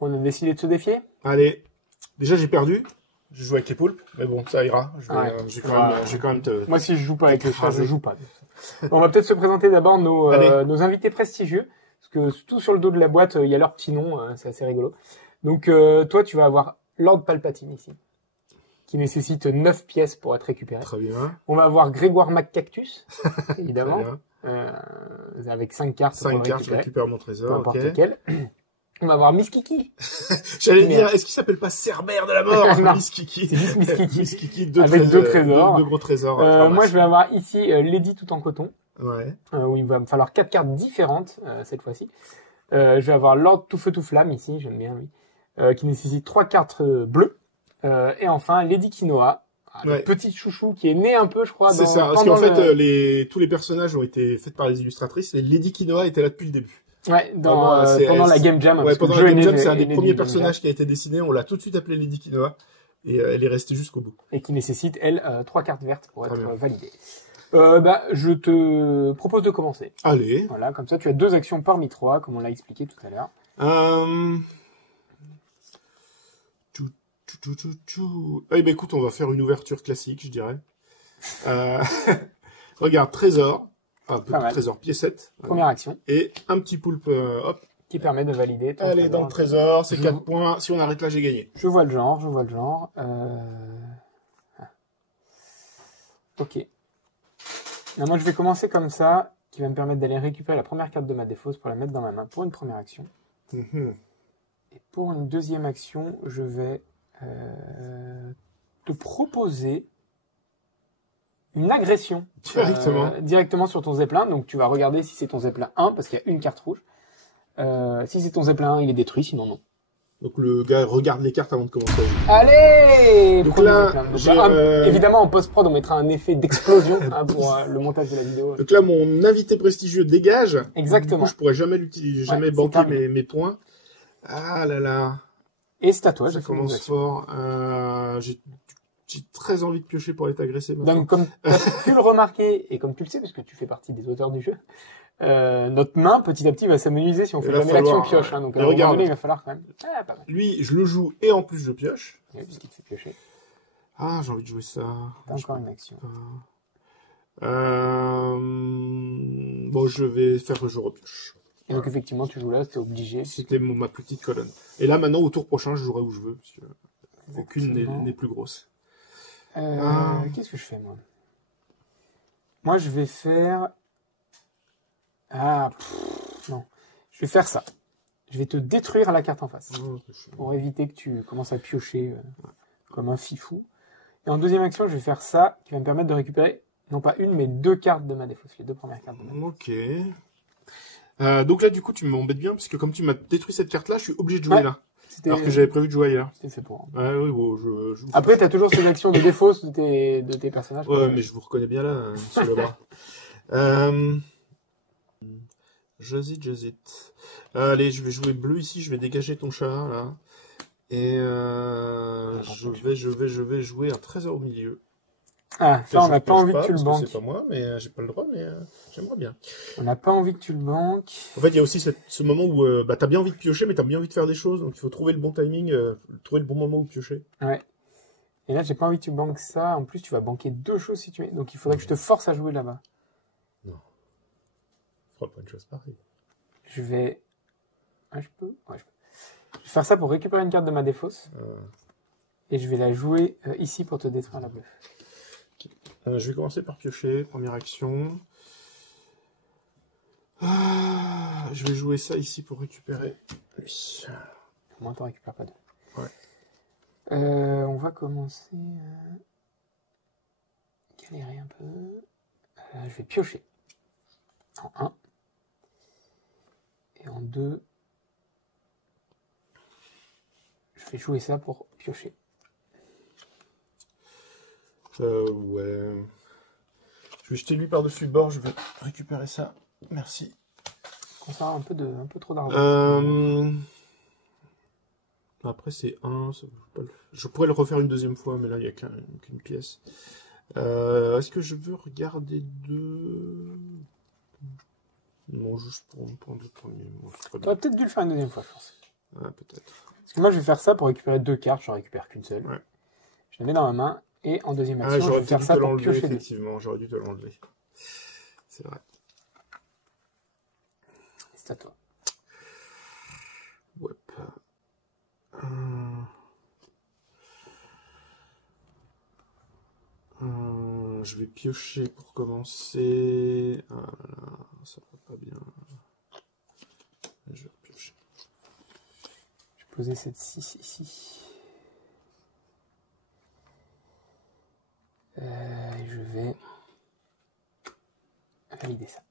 On a décidé de se défier. Allez, déjà j'ai perdu. Je joue avec les poulpes, mais bon, ça ira. Je vais quand même te... Moi, si je joue pas avec les chats, je joue pas. On va peut-être se présenter d'abord nos invités prestigieux. Parce que tout sur le dos de la boîte, il y a leur petit nom. C'est assez rigolo. Donc, toi, tu vas avoir Lord Palpatine ici, qui nécessite 9 pièces pour être récupéré. Très bien. On va avoir Grégoire McCactus, évidemment, avec 5 cartes. 5 cartes, je récupère mon trésor. Peu importe lequel. On va avoir Miss Kiki. J'allais dire, est-ce qu'il s'appelle pas Cerbère de la mort? Miss Kiki. C'est juste Miss Kiki. Miss Kiki, avec 2 trésors. 2 gros trésors. Moi, je vais avoir ici Lady tout en coton. Ouais. Où il va me falloir 4 cartes différentes cette fois-ci. Je vais avoir Lord tout feu tout flamme ici, j'aime bien lui, qui nécessite 3 cartes bleues. Et enfin Lady Quinoa, le petit chouchou qui est né un peu, je crois. C'est ça, parce qu'en fait, tous les personnages ont été faits par les illustratrices. Et Lady Quinoa était là depuis le début. Ouais, pendant la Game Jam. Ouais, pendant la Game Jam, c'est un des premiers personnages qui a été dessiné. On l'a tout de suite appelé Lady Quinoa. Et elle est restée jusqu'au bout. Et qui nécessite, elle, 3 cartes vertes pour être validée. Je te propose de commencer. Allez. Voilà, comme ça, tu as 2 actions parmi 3, comme on l'a expliqué tout à l'heure. Eh ben, écoute, on va faire une ouverture classique, je dirais. Regarde, trésor. Un peu de trésor, pied 7. Première action. Et un petit poulpe, hop. Qui permet de valider. Allez, dans le trésor, c'est 4 points. Si on arrête là, j'ai gagné. Je vois le genre. Ok. Là, moi, je vais commencer comme ça, qui va me permettre d'aller récupérer la première carte de ma défausse pour la mettre dans ma main pour une première action. Et pour une deuxième action, je vais te proposer une agression. Directement sur ton zeppelin. Donc, tu vas regarder si c'est ton zeppelin 1, parce qu'il y a une carte rouge. Si c'est ton zeppelin 1, il est détruit, sinon non. Donc le gars regarde les cartes avant de commencer. Allez! Donc là, évidemment, en post-prod, on mettra un effet d'explosion pour le montage de la vidéo. Donc là, mon invité prestigieux dégage. Exactement. Du coup, je pourrais jamais l'utiliser, jamais banquer mes points. Ah là là. Et c'est à toi. Ça commence fort. J'ai très envie de piocher pour aller t'agresser. Donc, comme tu as pu le remarquer, et comme tu le sais, parce que tu fais partie des auteurs du jeu, notre main, petit à petit, va s'amenuiser si on fait jamais l'action pioche. Donc, à un moment donné, il va falloir quand même... pas mal. Lui, je le joue et en plus, je pioche. Oui, puisqu'il te fait piocher. Ah, j'ai envie de jouer ça. T'as encore une action. Bon, je vais faire que je repioche. Et donc, effectivement, tu joues là, t'es obligé. C'était ma petite colonne. Et là, maintenant, au tour prochain, je jouerai où je veux, parce que aucune n'est plus grosse. Qu'est-ce que je fais, moi? Moi, je vais faire... non. Je vais faire ça. Je vais te détruire la carte en face. Pour éviter que tu commences à piocher comme un fifou. Et en deuxième action, je vais faire ça, qui va me permettre de récupérer, non pas une, mais 2 cartes de ma défausse. Les 2 premières cartes de ma défausse. Ok. Donc là, du coup, tu m'embêtes bien, parce que comme tu m'as détruit cette carte-là, je suis obligé de jouer là. Alors que j'avais prévu de jouer ailleurs. C'était fait pour. Oui, bon, Après, t'as toujours ces actions de défausse de tes personnages. Ouais, mais je vous reconnais bien là, sur le bras. J'hésite. Allez, je vais jouer bleu ici, je vais dégager ton chat, là. Et je vais jouer un trésor au milieu. Ah, ça, on n'a pas envie que tu le banques. C'est pas moi, mais j'ai pas le droit, mais j'aimerais bien. On n'a pas envie que tu le banques. En fait, il y a aussi ce moment où t'as bien envie de piocher, mais t'as bien envie de faire des choses, donc il faut trouver le bon timing, trouver le bon moment où piocher. Ouais. Et là, j'ai pas envie que tu banques ça. En plus, tu vas banquer 2 choses si tu es. Donc, il faudrait que je te force à jouer là-bas. Non. Je ferai pas une chose pareille. Je vais... Ah, je peux? Ouais, je peux. Je vais faire ça pour récupérer une carte de ma défausse. Et je vais la jouer ici pour te détruire la bleu. Je vais commencer par piocher, première action. Je vais jouer ça ici pour récupérer. Oui. Au moins, t'en récupères pas 2. Ouais. On va commencer à galérer un peu. Je vais piocher. En 1. Et en 2. Je vais jouer ça pour piocher. Ouais. Je vais jeter lui par-dessus le bord, je vais récupérer ça. Merci. On sera un peu trop d'argent. Après, c'est 1. Je pourrais le refaire une deuxième fois, mais là, il n'y a qu'une pièce. Est-ce que je veux regarder 2? Non, juste pour un 2 premiers. Tu aurais peut-être dû le faire une deuxième fois, je pense. Ah, peut-être. Parce que moi, je vais faire ça pour récupérer 2 cartes. Je n'en récupère qu'une seule. Ouais. Je la mets dans ma main. Et en deuxième action, je j'aurais vais faire dû ça te pour l'enlever, piocher 2. effectivement. J'aurais dû te l'enlever. C'est vrai. C'est à toi. Ouais. Je vais piocher pour commencer. Ah là, ça va pas bien. Je vais piocher. Je vais poser cette 6 ici. Je vais valider ça.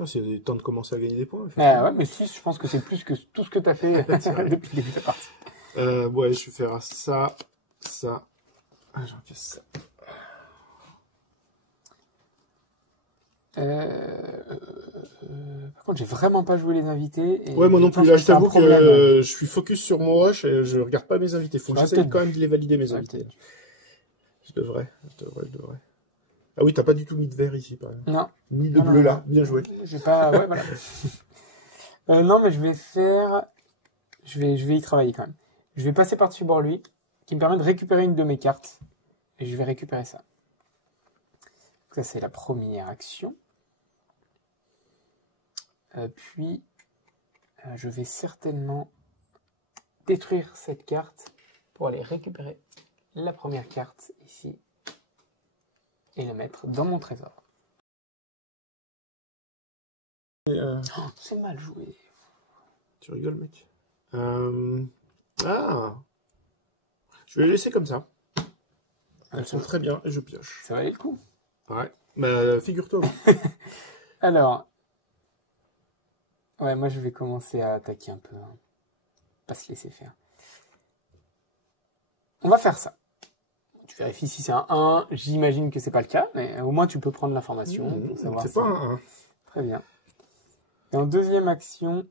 Ah, c'est le temps de commencer à gagner des points. Ouais, mais 6, je pense que c'est plus que tout ce que tu as fait depuis le début de la partie. Ouais, je vais faire ça, ça. Ah, j'en fais ça. Par contre, j'ai vraiment pas joué les invités. Et ouais, moi non plus. Là, je t'avoue que je suis focus sur mon rush et je regarde pas mes invités. Faut que j'essaye quand même de les valider, mes invités. Je devrais. Ah oui, t'as pas du tout mis de vert ici, par exemple. Non. Ni de bleu là. Bien joué. J'ai pas. Ouais, voilà. Non, mais je vais faire. Je vais y travailler quand même. Je vais passer par-dessus bord lui, qui me permet de récupérer une de mes cartes. Et je vais récupérer ça. Donc ça, c'est la première action. Puis, je vais certainement détruire cette carte pour aller récupérer la première carte ici et la mettre dans mon trésor. Oh, c'est mal joué. Tu rigoles, mec. Ah, je vais les laisser comme ça. Elles sont très bien et je pioche. Ça valait le coup. Ouais. Bah, figure-toi. Alors, ouais, moi je vais commencer à attaquer un peu. Hein. Pas se laisser faire. On va faire ça. Tu vérifies si c'est un 1. J'imagine que c'est pas le cas, mais au moins tu peux prendre l'information pour savoir c'est si... pas un 1. Très bien. Et en deuxième action,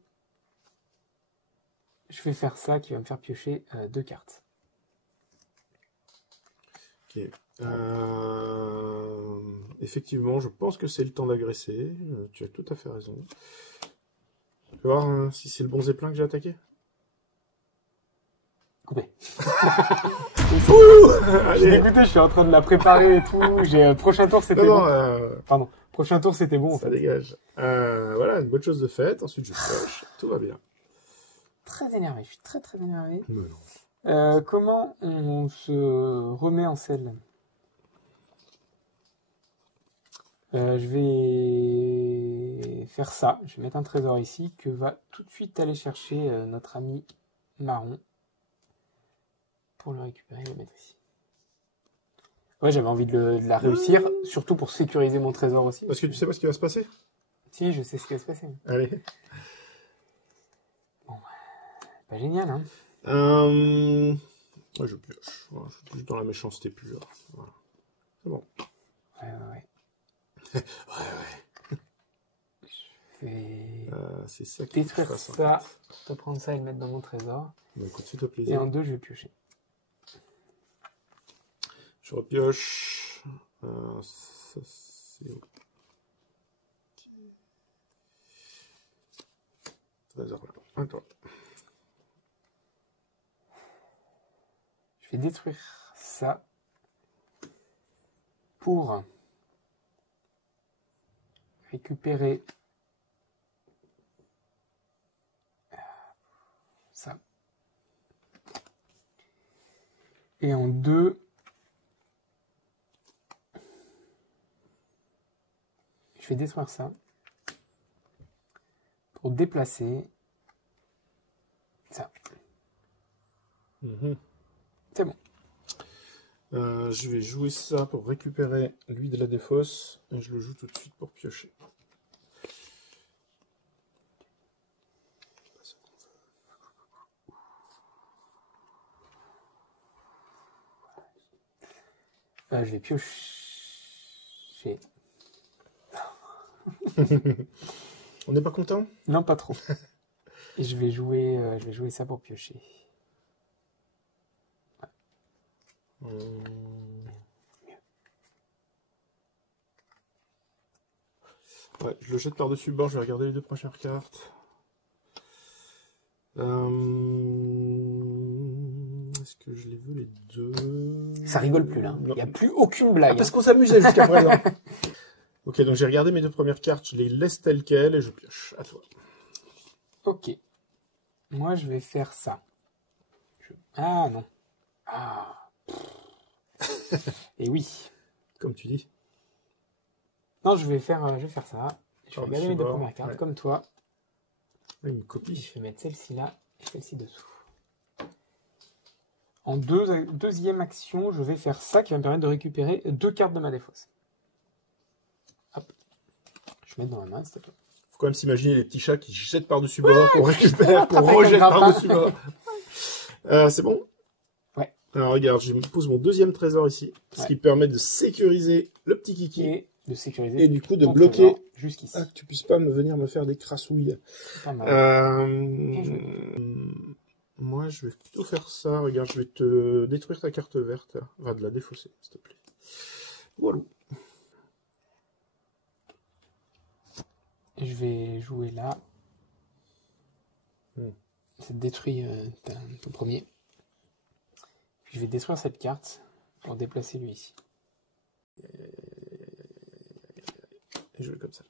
je vais faire ça qui va me faire piocher 2 cartes. Ok. Effectivement, je pense que c'est le temps d'agresser. Tu as tout à fait raison. Tu vas voir si c'est le bon zeppelin que j'ai attaqué. Coupé. Je suis dégoûté, je suis en train de la préparer et tout. Prochain tour, c'était bon. Pardon. Prochain tour, c'était bon. Ça dégage. Voilà, une bonne chose de faite. Ensuite, je pioche. Tout va bien. Très énervé. Je suis très très énervé. Mais non. Comment on se remet en selle? Je vais faire ça. Je vais mettre un trésor ici que va tout de suite aller chercher notre ami marron pour le récupérer et le mettre ici. Ouais, j'avais envie de la réussir, surtout pour sécuriser mon trésor aussi. Parce que tu sais pas ce qui va se passer? Si, je sais ce qui va se passer. Allez. Bon, pas génial, hein. Ouais, je pioche. Voilà, je suis plus dans la méchanceté pure. Voilà. C'est bon. Ouais. Je vais c'est ça qui détruire ça, te prendre ça et le mettre dans mon trésor. Bah, écoute, fais-toi plaisir. Et en 2, je vais piocher. Je repioche. Ça, c'est ok. Trésor là. Attends. Je vais détruire ça pour récupérer ça. Et en 2, je vais détruire ça pour déplacer ça. C'est bon. Je vais jouer ça pour récupérer lui de la défausse et je le joue tout de suite pour piocher. Je vais piocher. On n'est pas content? Non, pas trop. Et je vais jouer ça pour piocher. Ouais, je le jette par-dessus le bord, je vais regarder les 2 prochaines cartes. Est-ce que je les veux les deux? Ça rigole plus là. Il n'y a plus aucune blague. Parce qu'on s'amusait jusqu'à présent. Ok, donc j'ai regardé mes 2 premières cartes, je les laisse telles quelles et je pioche. À toi. Ok. Moi, je vais faire ça. Ah non. Ah. Et oui. Comme tu dis. Non, je vais faire ça. Je vais regarder mes 2 premières cartes, ouais. comme toi. Une copie. Je vais mettre celle-ci là et celle-ci dessous. En deuxième action, je vais faire ça qui va me permettre de récupérer 2 cartes de ma défausse. Hop. Je vais mettre dans ma main, c'est à toi. Faut quand même s'imaginer les petits chats qui jettent par-dessus bord, qu'on récupère, qu'on rejette par-dessus bord. C'est bon? Ouais. Alors regarde, je pose mon 2e trésor ici, ce qui permet de sécuriser le petit kiki. Et de sécuriser. Et du coup de bloquer jusqu'ici. Ah, que tu puisses pas venir me faire des crassouilles. Pas mal. Moi, je vais plutôt faire ça. Regarde, je vais te détruire ta carte verte. Va de la défausser, s'il te plaît. Voilà. Je vais jouer là. Ça détruit ton premier. Puis je vais détruire cette carte pour déplacer lui ici. Et je vais comme ça.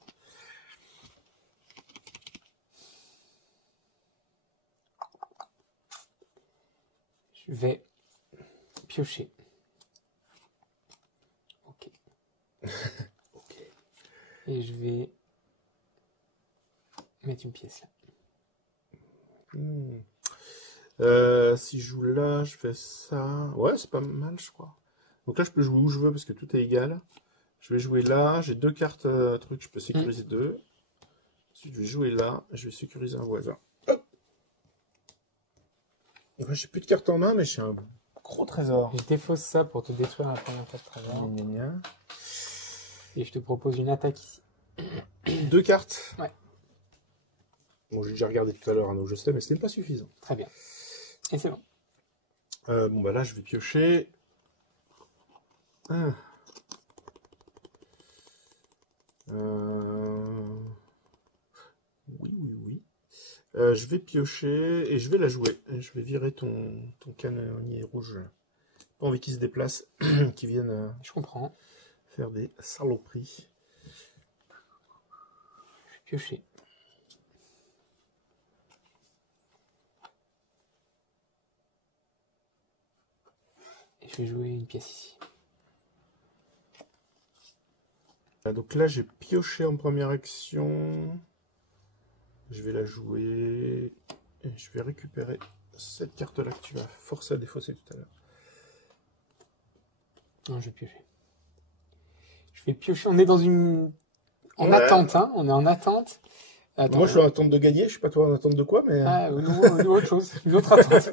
Je vais piocher. Ok. Ok. Et je vais mettre une pièce là. Si je joue là, je fais ça. Ouais, c'est pas mal, je crois. Donc là, je peux jouer où je veux parce que tout est égal. Je vais jouer là. J'ai 2 cartes truc. Je peux sécuriser 2. Ensuite, je vais jouer là. Je vais sécuriser un voisin. Ouais, j'ai plus de cartes en main, mais j'ai un gros trésor. Je défausse ça pour te détruire la première carte trésor. Et je te propose une attaque ici. 2 cartes? Ouais. Bon, j'ai déjà regardé tout à l'heure, donc je sais, mais ce n'est pas suffisant. Très bien. Et c'est bon. Bon, bah là, je vais piocher. Oui. Je vais piocher et je vais la jouer. Je vais virer ton canonnier rouge. Pas envie qu'il se déplace, qu'il vienne Je comprends. faire des saloperies. Je vais piocher. Et je vais jouer une pièce ici. Donc là, j'ai pioché en première action. Je vais la jouer. Et je vais récupérer cette carte-là que tu vas forcer à défausser tout à l'heure. Non, je vais piocher. Je vais piocher. On est dans une... En attente, hein. On est en attente. Attends, moi, je suis en attente de gagner. Je sais pas toi en attente de quoi, mais... Ah, autre chose. Une autre attente.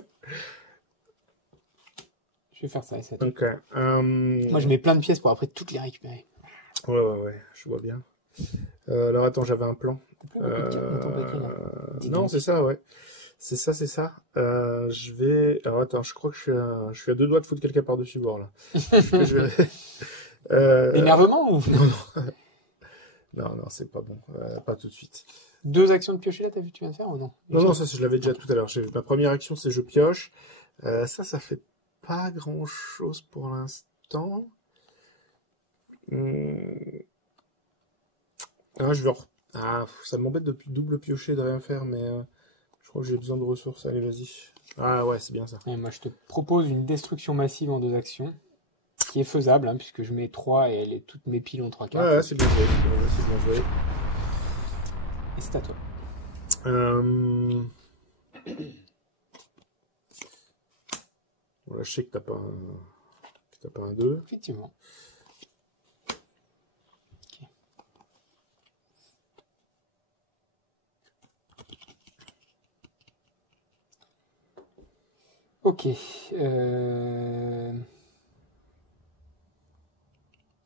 Je vais faire ça. Et ok. Moi, je mets plein de pièces pour après toutes les récupérer. Ouais, je vois bien. Alors, attends, j'avais un plan. Non, c'est ça, ouais. C'est ça. Je vais... Alors, attends, je crois que je suis à 2 doigts de foutre quelqu'un par-dessus bord, là. Énervement ou... Non, c'est pas bon. Pas tout de suite. 2 actions de piocher, là, t'as vu, tu viens de faire ou non? Non, ça, je l'avais déjà tout à l'heure. Ma première action, c'est je pioche. Ça fait pas grand-chose pour l'instant. Ça m'embête de double piocher, de rien faire, mais je crois que j'ai besoin de ressources. Allez, vas-y. Ah ouais, c'est bien ça. Et moi, je te propose une destruction massive en 2 actions, qui est faisable, hein, puisque je mets 3 et toutes mes piles ont 3 cartes. Ouais, c'est bien joué. C'est bien joué. Et c'est à toi. Bon, là, je sais que t'as pas un 2. Effectivement. Ok.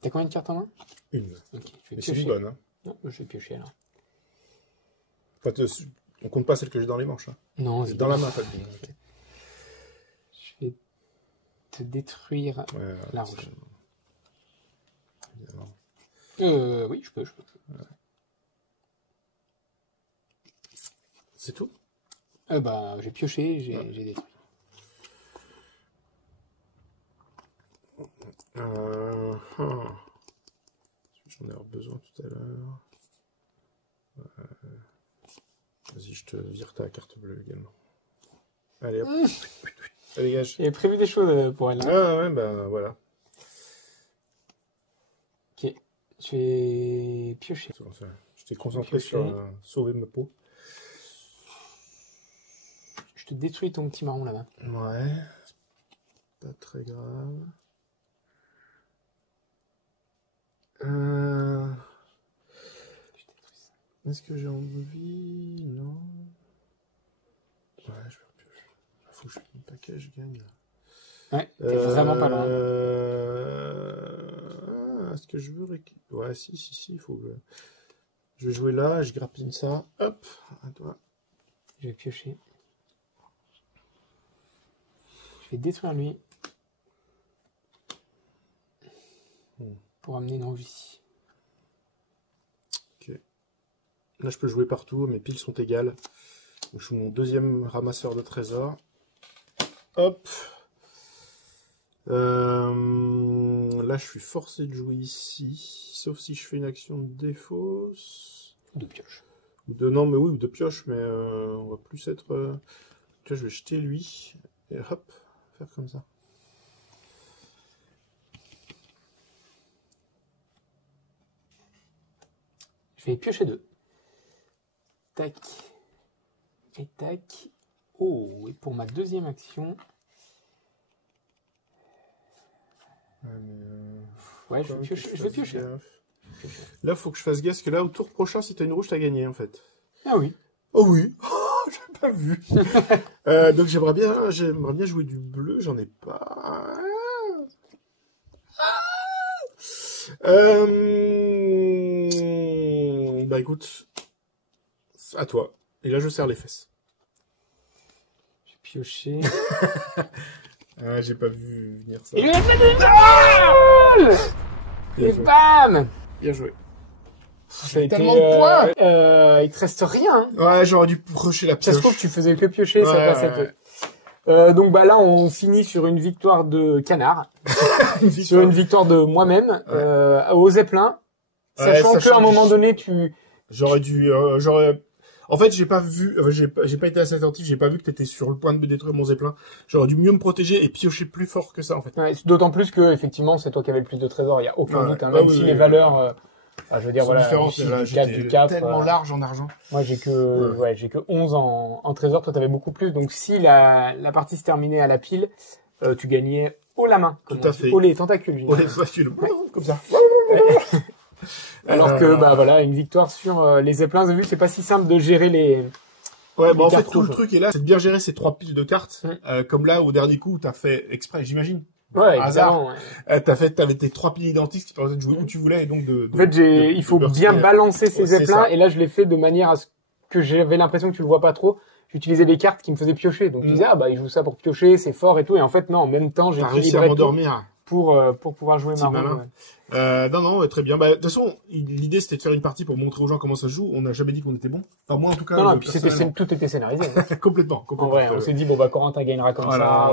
T'as combien de cartes en main? Une. Ok, je vais Mais piocher. c'est une bonne. Hein. Non, je vais piocher alors. On compte pas celle que j'ai dans les manches. Hein. Non, c'est dans la main, pas Je vais te détruire la rouge. Oui, je peux. Ouais. C'est tout? Bah, j'ai pioché, j'ai détruit. J'en ai besoin tout à l'heure. Vas-y, je te vire ta carte bleue également. Allez, hop. Allez, dégage. J'avais prévu des choses pour elle. Hein. Ah ouais, bah voilà. Ok, je vais piocher. Je t'ai concentré sur sauver ma peau. Je te détruis ton petit marron là-bas. Ouais, pas très grave. Est-ce que j'ai envie? Non. Ouais, je vais repiocher. Faut que je fasse mon paquet, je gagne. Ouais, t'es vraiment pas loin. Est-ce que je veux récupérer? Ouais, si, il faut que... Je vais jouer là, je grappine ça. Hop, à toi. Je vais piocher. Je vais détruire lui. Pour amener une rouge ici. Ok. Là, je peux jouer partout, mes piles sont égales. Donc, je suis mon deuxième ramasseur de trésors. Hop. Là, je suis forcé de jouer ici. Sauf si je fais une action de défausse. De pioche. Ou de, non, mais oui, ou de pioche, mais on va plus être... Tu vois, je vais jeter lui. Et hop, faire comme ça. Je vais piocher 2. Tac. Et tac. Oh, et pour ma deuxième action... Ouais, je vais piocher. Là, il faut que je fasse gaffe, parce que là, au tour prochain, si t'as une rouge, t'as gagné, en fait. Ah oui. Oh oui. J'ai pas vu. Donc, j'aimerais bien jouer du bleu, j'en ai pas. Bah écoute, à toi. Et là, je serre les fesses. J'ai pioché. Ah, j'ai pas vu venir ça. Et il a fait des balles. Et bam. Bien joué. Ça a été, tellement de points. Il te reste rien. Hein. Ouais, j'aurais dû rusher la pioche. Ça se trouve, tu faisais que piocher, ça passait ouais. peu. Donc bah là, on finit sur une victoire de Canard. Sur une victoire de moi-même. Au Zeppelin. Sachant qu'à un moment donné, J'aurais dû... En fait, j'ai pas vu, j'ai pas été assez attentif, j'ai pas vu que t'étais sur le point de me détruire mon Zeppelin. J'aurais dû mieux me protéger et piocher plus fort que ça, en fait. Ouais, d'autant plus que, effectivement, c'est toi qui avais le plus de trésors, il y a aucun doute, hein, bah même si les valeurs, je veux dire, voilà, différentes, du 4, du 4. Tellement large en argent. Moi, j'ai que 11 en trésor, toi t'avais beaucoup plus, donc si la partie se terminait à la pile, tu gagnais haut la main. Tout à fait. Haut les tentacules. Haut les tentacules. Ouais. Comme ça. Alors que, bah voilà, une victoire sur les Zeppelins, vous avez vu, c'est pas si simple de gérer les... Ouais, bah en fait, tout le truc est là, c'est de bien gérer ces 3 piles de cartes, comme là, au dernier coup, t'as fait exprès, j'imagine. Ouais, évidemment. Ouais. T'avais tes 3 piles identiques qui permettaient de jouer où tu voulais, et donc en fait, il faut bien balancer ces Zeppelins, et là, je l'ai fait de manière à ce que j'avais l'impression que tu le vois pas trop. J'utilisais des cartes qui me faisaient piocher. Donc, tu disais, ah bah, il joue ça pour piocher, c'est fort et tout. Et en fait, non, en même temps, j'ai réussi à m'endormir. Pour pouvoir jouer marron. Ouais. Non, très bien. Bah, de toute façon, l'idée, c'était de faire une partie pour montrer aux gens comment ça se joue. On n'a jamais dit qu'on était bon. Enfin, moi, en tout cas. Non, puis tout était scénarisé. Complètement. En vrai, on s'est dit, bon, bah, Corentin gagnera comme ça,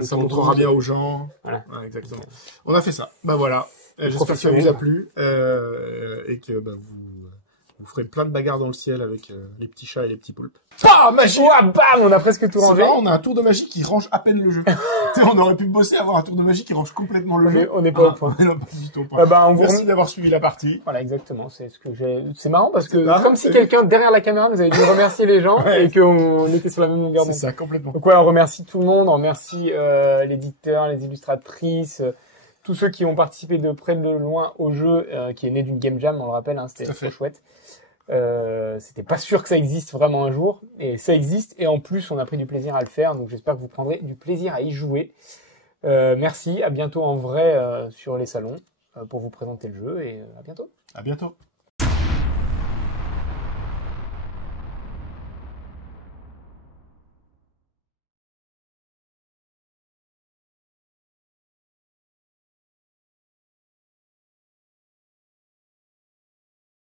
ça montrera bien aux gens. Voilà. Ouais, exactement. On a fait ça. Bah, voilà. J'espère que ça vous a plu, et que, bah, vous ferez plein de bagarres dans le ciel avec les petits chats et les petits poulpes. Ah, magie! Bam! On a presque tout rangé. On a un tour de magie qui range à peine le jeu. On aurait pu bosser avoir un tour de magie qui range complètement le jeu. On n'est pas au point. Non, pas du tout au point. Merci d'avoir suivi la partie. Voilà, exactement. C'est marrant parce que comme si quelqu'un derrière la caméra nous avait dit remercier les gens et qu'on était sur la même longueur d'onde. C'est ça, complètement. Donc ouais, on remercie tout le monde. On remercie l'éditeur, les illustratrices, tous ceux qui ont participé de près de loin au jeu, qui est né d'une game jam, on le rappelle, hein, c'était trop chouette. C'était pas sûr que ça existe vraiment un jour, et ça existe, et en plus on a pris du plaisir à le faire, donc j'espère que vous prendrez du plaisir à y jouer. Merci, à bientôt en vrai sur les salons pour vous présenter le jeu, et à bientôt. À bientôt.